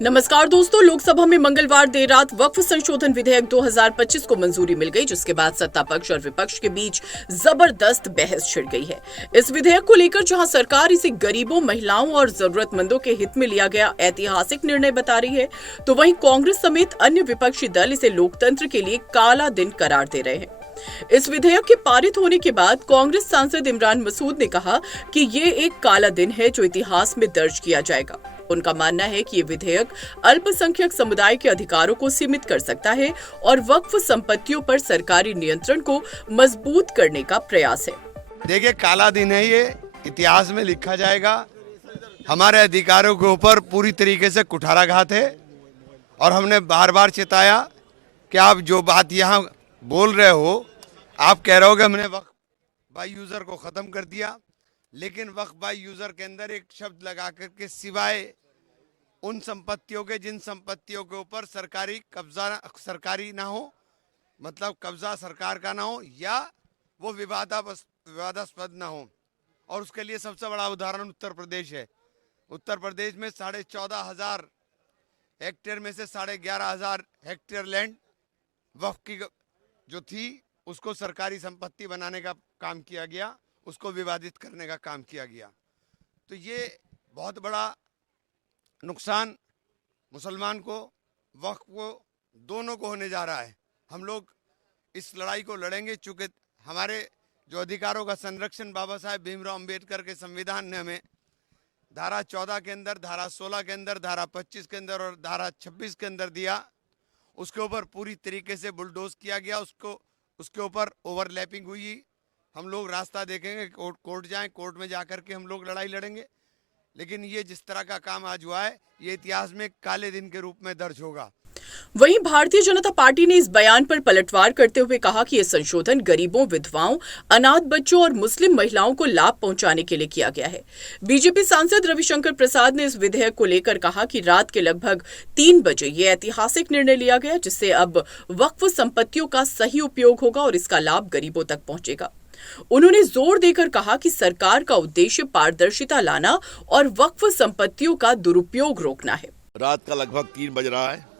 नमस्कार दोस्तों, लोकसभा में मंगलवार देर रात वक्फ संशोधन विधेयक 2025 को मंजूरी मिल गई, जिसके बाद सत्ता पक्ष और विपक्ष के बीच जबरदस्त बहस छिड़ गई है। इस विधेयक को लेकर जहां सरकार इसे गरीबों, महिलाओं और जरूरतमंदों के हित में लिया गया ऐतिहासिक निर्णय बता रही है, तो वहीं कांग्रेस समेत अन्य विपक्षी दल इसे लोकतंत्र के लिए काला दिन करार दे रहे हैं। इस विधेयक के पारित होने के बाद कांग्रेस सांसद इमरान मसूद ने कहा कि ये एक काला दिन है जो इतिहास में दर्ज किया जाएगा। उनका मानना है कि ये विधेयक अल्पसंख्यक समुदाय के अधिकारों को सीमित कर सकता है और वक्फ संपत्तियों पर सरकारी नियंत्रण को मजबूत करने का प्रयास है। देखिए, काला दिन है, ये इतिहास में लिखा जाएगा। हमारे अधिकारों के ऊपर पूरी तरीके से कुठाराघात है और हमने बार बार चेताया कि आप जो बात यहाँ बोल रहे हो, आप कह रहे हो कि हमने वक्फ बाय यूजर को खत्म कर दिया, लेकिन वक्फ बाय यूजर के अंदर एक शब्द लगा करके सिवाय उन संपत्तियों के जिन संपत्तियों के ऊपर सरकारी ना हो, मतलब कब्जा सरकार का ना हो या वो विवादास्पद ना हो। और उसके लिए सबसे बड़ा उदाहरण उत्तर प्रदेश है। उत्तर प्रदेश में 14,500 हेक्टेयर में से 11,500 हेक्टेयर लैंड वक्फ की जो थी उसको सरकारी संपत्ति बनाने का काम किया गया, उसको विवादित करने का काम किया गया। तो ये बहुत बड़ा नुकसान मुसलमान को, वक्फ को, दोनों को होने जा रहा है। हम लोग इस लड़ाई को लड़ेंगे, चूंकि हमारे जो अधिकारों का संरक्षण बाबा साहेब भीमराव अंबेडकर के संविधान ने हमें धारा 14 के अंदर, धारा 16 के अंदर, धारा 25 के अंदर और धारा 26 के अंदर दिया, उसके ऊपर पूरी तरीके से बुलडोज किया गया। उसके ऊपर ओवरलैपिंग हुई। हम लोग रास्ता देखेंगे, कोर्ट जाएं, कोर्ट में जाकर के हम लोग लड़ाई लड़ेंगे। लेकिन ये जिस तरह का काम आज हुआ है, ये इतिहास में काले दिन के रूप में दर्ज होगा। वहीं भारतीय जनता पार्टी ने इस बयान पर पलटवार करते हुए कहा कि यह संशोधन गरीबों, विधवाओं, अनाथ बच्चों और मुस्लिम महिलाओं को लाभ पहुंचाने के लिए किया गया है। बीजेपी सांसद रविशंकर प्रसाद ने इस विधेयक को लेकर कहा कि रात के लगभग 3 बजे ये ऐतिहासिक निर्णय लिया गया, जिससे अब वक्फ संपत्तियों का सही उपयोग होगा और इसका लाभ गरीबों तक पहुंचेगा। उन्होंने जोर देकर कहा कि सरकार का उद्देश्य पारदर्शिता लाना और वक्फ संपत्तियों का दुरुपयोग रोकना है। रात का लगभग 3 बज रहा है।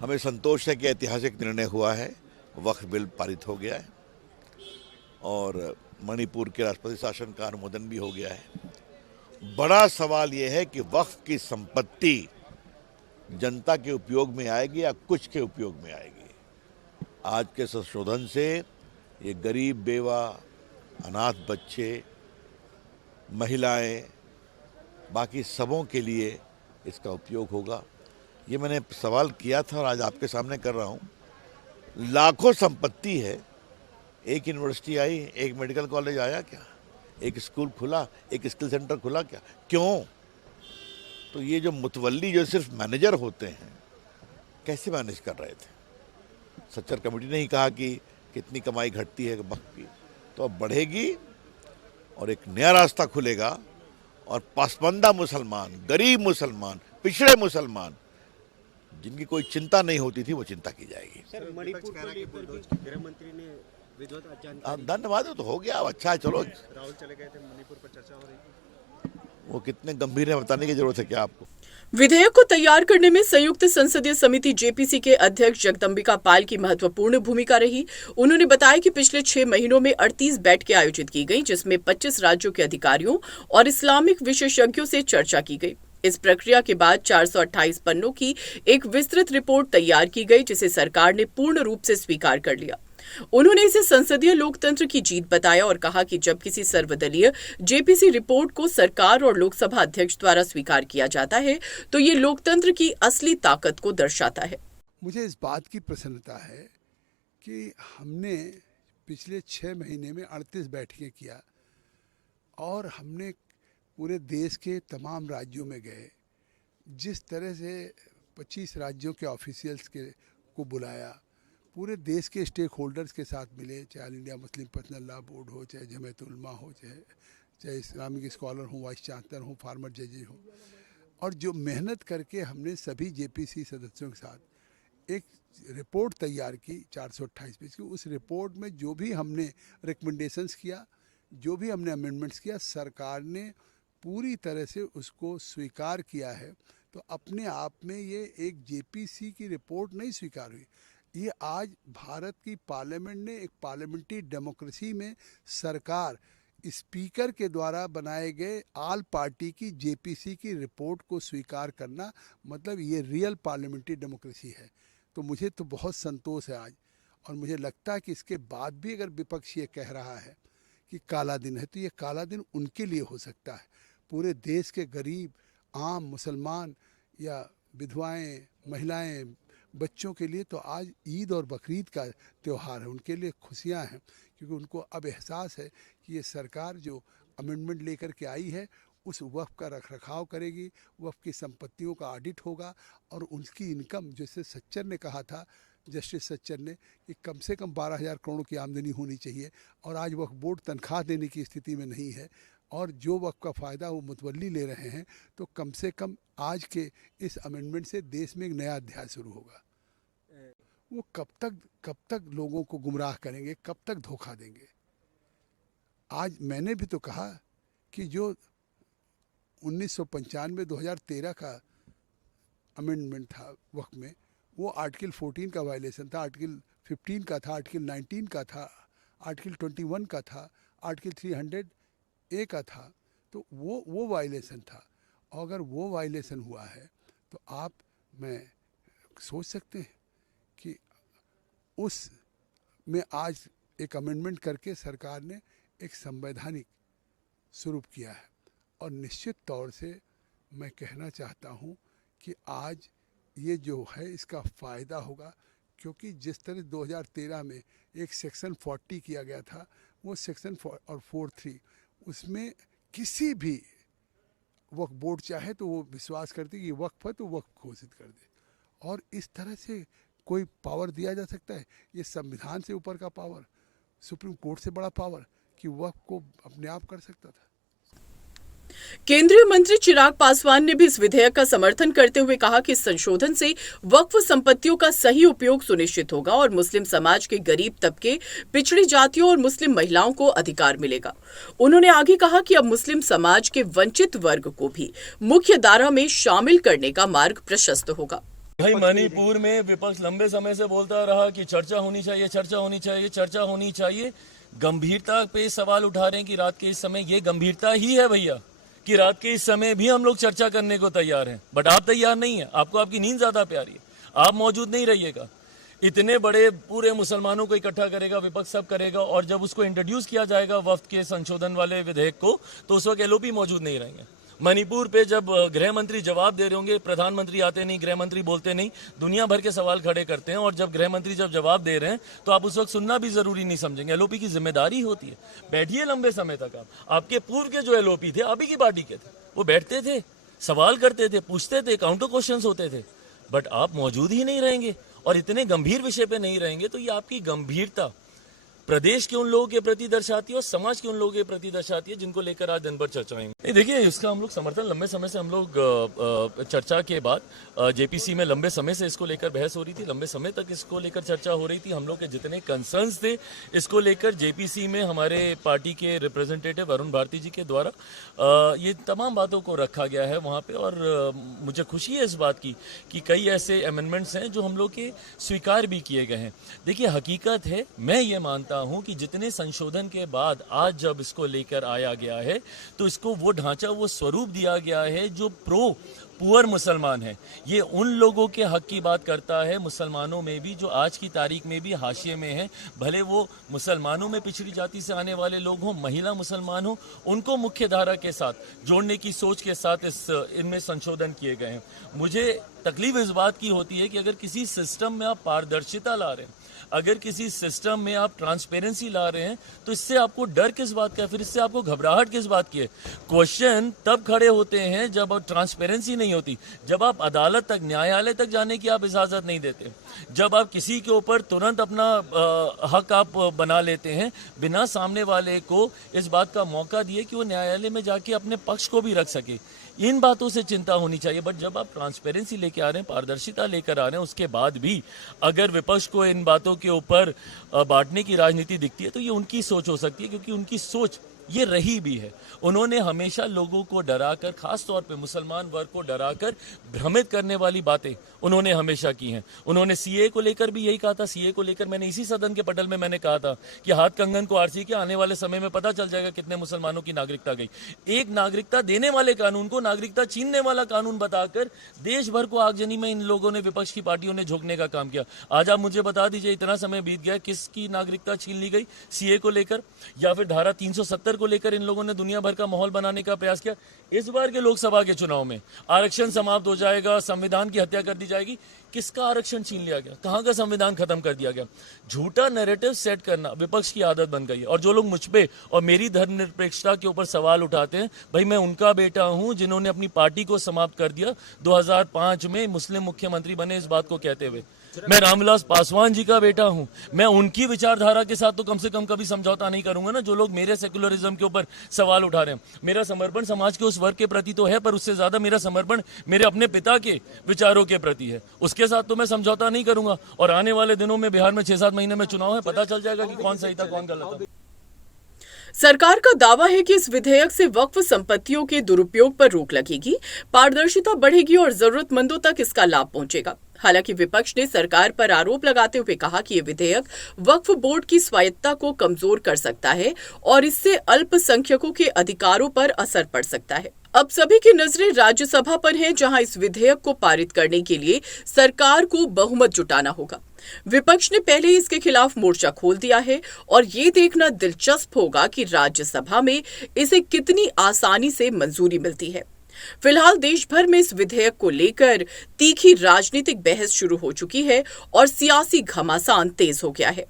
हमें संतोष है कि ऐतिहासिक निर्णय हुआ है, वक्फ बिल पारित हो गया है और मणिपुर के राष्ट्रपति शासन का अनुमोदन भी हो गया है। बड़ा सवाल यह है कि वक्फ की संपत्ति जनता के उपयोग में आएगी या कुछ के उपयोग में आएगी। आज के संशोधन से ये गरीब, बेवा, अनाथ बच्चे, महिलाएं, बाकी सबों के लिए इसका उपयोग होगा। ये मैंने सवाल किया था और आज आपके सामने कर रहा हूँ। लाखों संपत्ति है, एक यूनिवर्सिटी आई, एक मेडिकल कॉलेज आया क्या, एक स्कूल खुला, एक स्किल सेंटर खुला क्या? क्यों? तो ये जो मुतवल्ली जो सिर्फ मैनेजर होते हैं, कैसे मैनेज कर रहे थे? सच्चर कमेटी ने ही कहा कि कितनी कमाई घटती है वक्त की, तो अब बढ़ेगी और एक नया रास्ता खुलेगा और पसमानदा मुसलमान, गरीब मुसलमान, पिछड़े मुसलमान, जिनकी कोई चिंता नहीं होती थी, वो चिंता की जाएगी। सर, मणिपुर को लेकर भी गृह मंत्री ने विधिवत जानकारी, धन्यवाद, तो हो गया, अच्छा है, चलो। राहुल चले गए थे, मणिपुर पर चर्चा हो रही थी। वो कितने गंभीर है बताने की जरूरत है क्या आपको? विधेयक को तैयार करने में संयुक्त संसदीय समिति जेपीसी के अध्यक्ष जगदम्बिका पाल की महत्वपूर्ण भूमिका रही। उन्होंने बताया कि पिछले 6 महीनों में 38 बैठकें आयोजित की गई, जिसमें 25 राज्यों के अधिकारियों और इस्लामिक विशेषज्ञों से चर्चा की गई। इस प्रक्रिया के बाद 428 पन्नों की एक विस्तृत रिपोर्ट तैयार की गई, जिसे सरकार ने पूर्ण रूप से स्वीकार कर लिया। उन्होंने इसे संसदीय लोकतंत्र की जीत बताया और कहा कि जब किसी सर्वदलीय जेपीसी रिपोर्ट को सरकार और लोकसभा अध्यक्ष द्वारा स्वीकार किया जाता है, तो ये लोकतंत्र की असली ताकत को दर्शाता है। मुझे इस बात की प्रसन्नता है कि हमने पिछले 6 महीने में 38 बैठकें किया और हमने पूरे देश के तमाम राज्यों में गए। जिस तरह से 25 राज्यों के ऑफिशियल्स को बुलाया, पूरे देश के स्टेक होल्डर्स के साथ मिले, चाहे all India Muslim personal law board हो, चाहे जमीयत उलमा हो, चाहे इस्लामिक स्कॉलर हो, वाइस चांसलर हो, फार्मर जजेज हो, और जो मेहनत करके हमने सभी जेपीसी सदस्यों के साथ एक रिपोर्ट तैयार की 428 पेज की। उस रिपोर्ट में जो भी हमने रिकमेंडेशंस किया, जो भी हमने अमेंडमेंट्स किया, सरकार ने पूरी तरह से उसको स्वीकार किया है। तो अपने आप में ये एक जेपीसी की रिपोर्ट नहीं स्वीकार हुई। ये आज भारत की पार्लियामेंट ने एक पार्लियामेंट्री डेमोक्रेसी में सरकार स्पीकर के द्वारा बनाए गए ऑल पार्टी की जेपीसी की रिपोर्ट को स्वीकार करना, मतलब ये रियल पार्लियामेंट्री डेमोक्रेसी है। तो मुझे तो बहुत संतोष है आज, और मुझे लगता है कि इसके बाद भी अगर विपक्ष ये कह रहा है कि काला दिन है, तो ये काला दिन उनके लिए हो सकता है। पूरे देश के गरीब, आम मुसलमान या विधवाएं, महिलाएं, बच्चों के लिए तो आज ईद और बकरीद का त्यौहार है, उनके लिए खुशियां हैं, क्योंकि उनको अब एहसास है कि ये सरकार जो अमेंडमेंट लेकर के आई है उस वक्फ का रखरखाव करेगी, वक्फ की संपत्तियों का ऑडिट होगा, और उनकी इनकम, जैसे सच्चर ने कहा था, जस्टिस सच्चर ने, कि कम से कम 12,000 करोड़ की आमदनी होनी चाहिए, और आज वक्फ बोर्ड तनख्वाह देने की स्थिति में नहीं है, और जो वक्फ का फ़ायदा वो मुतवल्ली ले रहे हैं, तो कम से कम आज के इस अमेंडमेंट से देश में एक नया अध्याय शुरू होगा। वो कब तक लोगों को गुमराह करेंगे, कब तक धोखा देंगे। आज मैंने भी तो कहा कि जो 1995-2013 का अमेंडमेंट था वक्त में, वो आर्टिकल 14 का वायलेशन था, आर्टिकल 15 का था, आर्टिकल 19 का था, आर्टिकल 21 का था, आर्टिकल 300A का था, तो वो वायलेशन था। और अगर वो वायलेशन हुआ है तो मैं सोच सकते हैं कि उस में आज एक अमेंडमेंट करके सरकार ने एक संवैधानिक स्वरूप किया है। और निश्चित तौर से मैं कहना चाहता हूँ कि आज ये जो है इसका फ़ायदा होगा, क्योंकि जिस तरह 2013 में एक सेक्शन 40 किया गया था, वो सेक्शन 43 उसमें किसी भी वक्फ बोर्ड चाहे तो वो विश्वास करती है कि वक्फ है तो वक्फ घोषित कर दे, और इस तरह से कोई पावर दिया जा सकता है। ये संविधान से ऊपर का पावर, सुप्रीम कोर्ट से बड़ा पावर कि वक्फ को अपने आप कर सकता था। केंद्रीय मंत्री चिराग पासवान ने भी इस विधेयक का समर्थन करते हुए कहा कि इस संशोधन से वक्फ संपत्तियों का सही उपयोग सुनिश्चित होगा और मुस्लिम समाज के गरीब तबके, पिछड़ी जातियों और मुस्लिम महिलाओं को अधिकार मिलेगा। उन्होंने आगे कहा कि अब मुस्लिम समाज के वंचित वर्ग को भी मुख्य धारा में शामिल करने का मार्ग प्रशस्त होगा। भाई, मणिपुर में विपक्ष लंबे समय से बोलता रहा कि चर्चा होनी चाहिए, चर्चा होनी चाहिए, चर्चा होनी चाहिए। गंभीरता पे सवाल उठा रहे हैं कि रात के इस समय ये गंभीरता ही है भैया, कि रात के इस समय भी हम लोग चर्चा करने को तैयार हैं, बट आप तैयार नहीं है। आपको आपकी नींद ज्यादा प्यारी है, आप मौजूद नहीं रहिएगा। इतने बड़े पूरे मुसलमानों को इकट्ठा करेगा विपक्ष, सब करेगा, और जब उसको इंट्रोड्यूस किया जाएगा वफ्द के संशोधन वाले विधेयक को, तो उस वक्त एलओपी मौजूद नहीं रहेंगे। मणिपुर पे जब गृह मंत्री जवाब दे रहे होंगे, प्रधानमंत्री आते नहीं, गृह मंत्री बोलते नहीं, दुनिया भर के सवाल खड़े करते हैं, और जब गृह मंत्री जब जवाब दे रहे हैं तो आप उस वक्त सुनना भी जरूरी नहीं समझेंगे। एलओपी की जिम्मेदारी होती है, बैठिए लंबे समय तक। आपके पूर्व के जो एलओपी थे, अभी की पार्टी के थे, वो बैठते थे, सवाल करते थे, पूछते थे, काउंटर क्वेश्चंस होते थे, बट आप मौजूद ही नहीं रहेंगे और इतने गंभीर विषय पे नहीं रहेंगे, तो ये आपकी गंभीरता प्रदेश के उन लोगों के प्रति दर्शाती है और समाज के उन लोगों के प्रति दर्शाती है जिनको लेकर आज दिन भर चर्चा होंगी। नहीं, देखिए, इसका हम लोग समर्थन लंबे समय से, हम लोग चर्चा के बाद जेपीसी में लंबे समय से इसको लेकर बहस हो रही थी, लंबे समय तक इसको लेकर चर्चा हो रही थी। हम लोग के जितने कंसर्न्स थे इसको लेकर जेपीसी में हमारे पार्टी के रिप्रेजेंटेटिव वरुण भारती जी के द्वारा ये तमाम बातों को रखा गया है वहाँ पे, और मुझे खुशी है इस बात की कि कई ऐसे अमेंडमेंट्स हैं जो हम लोग के स्वीकार भी किए गए हैं। देखिए, हकीकत है, मैं ये मानता हूं कि जितने संशोधन के बाद आज जब इसको लेकर आया गया है, तो इसको वो ढांचा, वो स्वरूप दिया गया है जो प्रो पुअर मुसलमान है। ये उन लोगों के हक की बात करता है, मुसलमानों में भी, जो आज की तारीख में भी हाशिए में है, भले वो मुसलमानों में पिछड़ी जाति से आने वाले लोग हों, महिला मुसलमान हो, उनको मुख्य धारा के साथ जोड़ने की सोच के साथ इनमें संशोधन किए गए हैं। मुझे तकलीफ इस बात की होती है कि अगर किसी सिस्टम में आप पारदर्शिता ला रहे हैं, अगर किसी सिस्टम में आप ट्रांसपेरेंसी ला रहे हैं, तो इससे आपको डर किस बात का है, फिर इससे आपको घबराहट किस बात की है? क्वेश्चन तब खड़े होते हैं जब ट्रांसपेरेंसी नहीं होती, जब आप अदालत तक, न्यायालय तक जाने की आप इजाजत नहीं देते, जब आप किसी के ऊपर तुरंत अपना हक आप बना लेते हैं बिना सामने वाले को इस बात का मौका दिए कि वो न्यायालय में जाके अपने पक्ष को भी रख सके। इन बातों से चिंता होनी चाहिए। बट जब आप ट्रांसपेरेंसी लेके आ रहे हैं, पारदर्शिता लेकर आ रहे हैं, उसके बाद भी अगर विपक्ष को इन बातों के ऊपर बांटने की राजनीति दिखती है, तो ये उनकी सोच हो सकती है, क्योंकि उनकी सोच ये रही भी है। उन्होंने हमेशा लोगों को डराकर, खास तौर पे मुसलमान वर्ग को डराकर भ्रमित करने वाली बातें उन्होंने हमेशा की हैं। उन्होंने सीए को लेकर भी यही कहा था। सीए को लेकर मैंने इसी सदन के पटल में मैंने कहा था कि हाथ कंगन को आरसी के, आने वाले समय में पता चल जाएगा कितने मुसलमानों की नागरिकता गई। एक नागरिकता देने वाले कानून को नागरिकता छीनने वाला कानून बताकर देश भर को आगजनी में इन लोगों ने, विपक्ष की पार्टियों ने झोंकने का काम किया। आज आप मुझे बता दीजिए, इतना समय बीत गया, किसकी नागरिकता छीन ली गई? सीए को लेकर या फिर धारा 370 को लेकर इन लोगों ने दुनिया भर का माहौल बनाने का प्रयास किया। इस बार के लोकसभा के चुनाव में आरक्षण समाप्त हो जाएगा, संविधान की हत्या कर दी जाएगी। किसका आरक्षण छीन लिया गया? कहां का संविधान खत्म कर दिया गया? झूठा नैरेटिव सेट करना विपक्ष की आदत बन गई है। और जो लोग मुझ पे और मेरी धर्मनिरपेक्षता के ऊपर सवाल उठाते हैं, भाई मैं उनका बेटा हूं जिन्होंने अपनी पार्टी को समाप्त कर दिया 2005 में मुस्लिम मुख्यमंत्री बने, इस बात को कहते हुए। मैं रामविलास पासवान जी का बेटा हूं। मैं उनकी विचारधारा के साथ तो कम से कम कभी समझौता नहीं करूंगा ना, जो लोग मेरे सेकुलरिज्म के ऊपर सवाल उठा रहे हैं। मेरा समर्पण समाज के उस वर्ग के प्रति तो है, पर उससे ज्यादा मेरा समर्पण मेरे अपने पिता के विचारों के प्रति है। उसके साथ तो मैं समझौता नहीं करूंगा। और आने वाले दिनों में बिहार में 6-7 महीने में चुनाव है, पता चल जाएगा कि कौन सही था कौन गलत था। सरकार का दावा है कि इस विधेयक से वक्फ संपत्तियों के दुरुपयोग पर रोक लगेगी, पारदर्शिता बढ़ेगी और जरूरतमंदों तक इसका लाभ पहुंचेगा। हालांकि विपक्ष ने सरकार पर आरोप लगाते हुए कहा कि ये विधेयक वक्फ बोर्ड की स्वायत्तता को कमजोर कर सकता है और इससे अल्पसंख्यकों के अधिकारों पर असर पड़ सकता है। अब सभी की नजरें राज्यसभा पर हैं, जहां इस विधेयक को पारित करने के लिए सरकार को बहुमत जुटाना होगा। विपक्ष ने पहले ही इसके खिलाफ मोर्चा खोल दिया है और ये देखना दिलचस्प होगा कि राज्यसभा में इसे कितनी आसानी से मंजूरी मिलती है। फिलहाल देश भर में इस विधेयक को लेकर तीखी राजनीतिक बहस शुरू हो चुकी है और सियासी घमासान तेज हो गया है।